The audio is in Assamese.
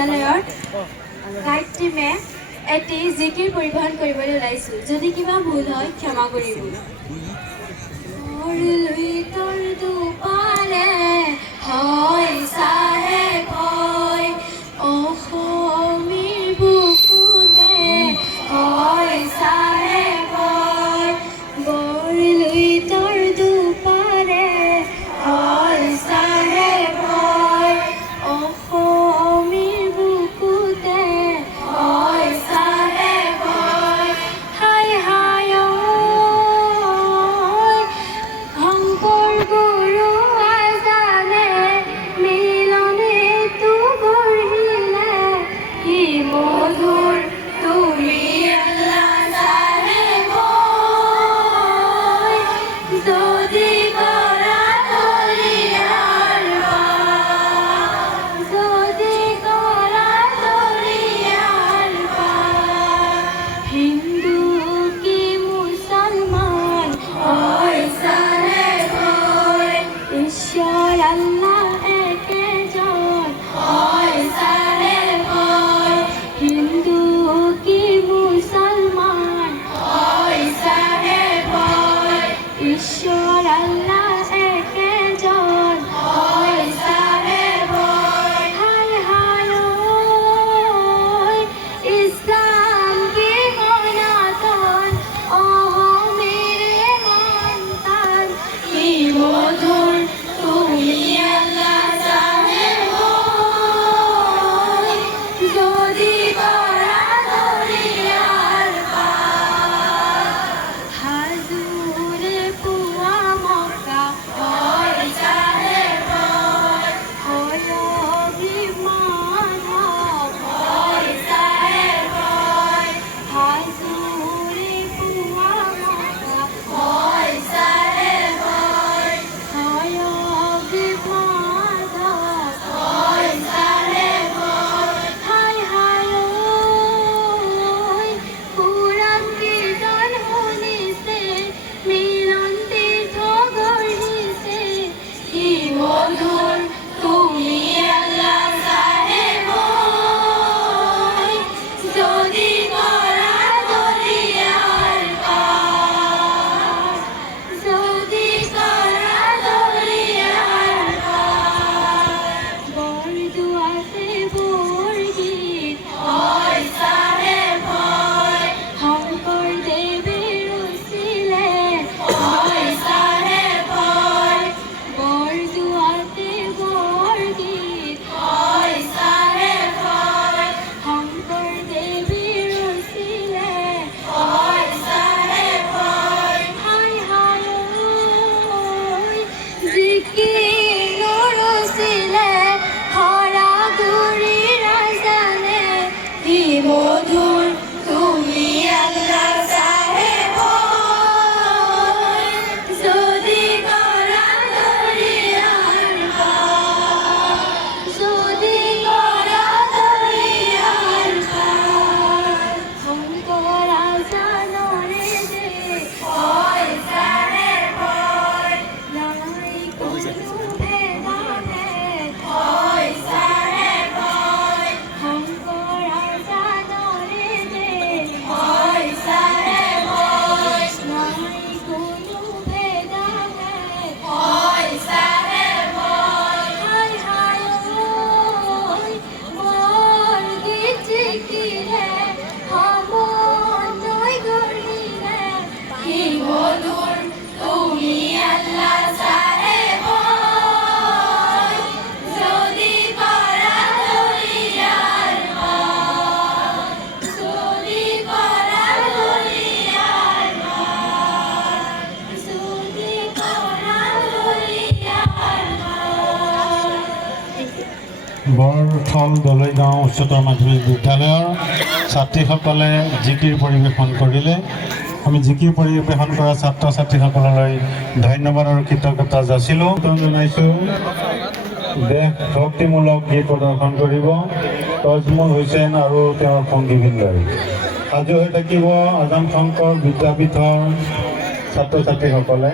বিদ্যালয়ৰ গাইড টিমে এটি জিকিৰ পৰিৱেশন কৰিবলৈ ওলাইছোঁ। যদি কিবা ভুল হয় ক্ষমা কৰিব। তোৰ দুপাৰে হয় চাহে ভয়, অসমীৰ বুকুতে হয় চাহে ভয়, বৰলুই তোৰ দুপাৰে হয় চাহে ভয়, অসমীৰ বুকুতে হয় চাহে ভয়। হাই হাই ঐ শংকৰ গুৰু আজানে মিলনে তো গঢ়িলে, কি মধুৰ তুমি আল্লাহ জানে ভয়, যদি কৰা দৰিয়াৰ পাৰ, যদি কৰা দৰিয়াৰ পাৰ, হিন্দু কি মুছলমান হয় চাহে ভয়, ঈশ্বৰ আল্লাহ একেজন হয় চাহে ভয়, হিন্দু কি মুছলমান হয় চাহে ভয়, ঈশ্বৰ আল্লাহ একেজন হয় চাহে ভয়। হাই হাই ঐ ইছলাম কি সনাতন, অসমীৰে সন্তান, কি মধুৰ তুমি আল্লাহ জানে ভয়, যদি কৰা দৰিয়াৰ পাৰ, হাজোৰে পুৱা মক্কা হয় চাহে ভয়, হয়গ্ৰীৱ মাধৱ হয় চাহে ভয়, হাজোৰে পুৱা মক্কা হয় চাহে ভয়, হয়গ্ৰীৱ মাধৱ হয় চাহে ভয়। হাই হাই ঐ পুৰাণ কীৰ্তন শুনিছে, মিলন তীৰ্থ গঢ়িছে, কি মধুৰ তুমি আল্লাহ জানে ভয়, যদি কৰা দৰিয়াৰ পাৰ, যদি কৰা দৰিয়াৰ পাৰ, বৰদোৱাতে বৰগীত হয় চাহে ভয়, শংকৰদেৱে ৰচিলে হয় চাহে ভয়, বৰদোৱাতে বৰগীত হয় চাহে ভয়, শংকৰদেৱে ৰচিলে হয় চাহে ভয়। হাই হাই ঐ জিকিৰ ৰচিলে হৰা গুৰি ৰাজানে, কি মধুৰ তুমি আল্লাহ চাহে ভয়, যদি কৰা দৰিয়াৰ পাৰ, যদি কৰা দৰিয়াৰ পাৰ, শংকৰ আজানৰে যে হয় চাহে ভয়, নাই কোনো ভেদাভেদ হয় চাহে ভয়, শংকৰ আজানৰে যে হয় চাহে ভয়, নাই কোনো ভেদাভেদ হয় চাহে ভয়। হাই হাই ঐ বৰগীত জিকিৰে সমন্বয় গঢ়িলে, কি মধুৰ তুমি আল্লাহ চাহে ভয়, যদি কৰা দৰিয়াৰ পাৰ, যদি কৰা দৰিয়াৰ পাৰ, যদি কৰা দৰিয়াৰ পাৰ। বৰথল দলৈগাঁও উচ্চতৰ মাধ্যমিক বিদ্যালয়ৰ ছাত্ৰীসকলে জিকিৰ পৰিৱেশন কৰিলে। আমি জিকিৰ পৰিৱেশন কৰা ছাত্ৰ ছাত্ৰীসকললৈ ধন্যবাদ আৰু কৃতজ্ঞতা যাচিলোঁ। জনাইছোঁ দেশভক্তিমূলক গীত প্ৰদৰ্শন কৰিব তজমুল হুছেইন আৰু তেওঁৰ সংগীবৃন্দই। সাজু হৈ থাকিব আজান শংকৰ বিদ্যাপীঠৰ ছাত্ৰ ছাত্ৰীসকলে।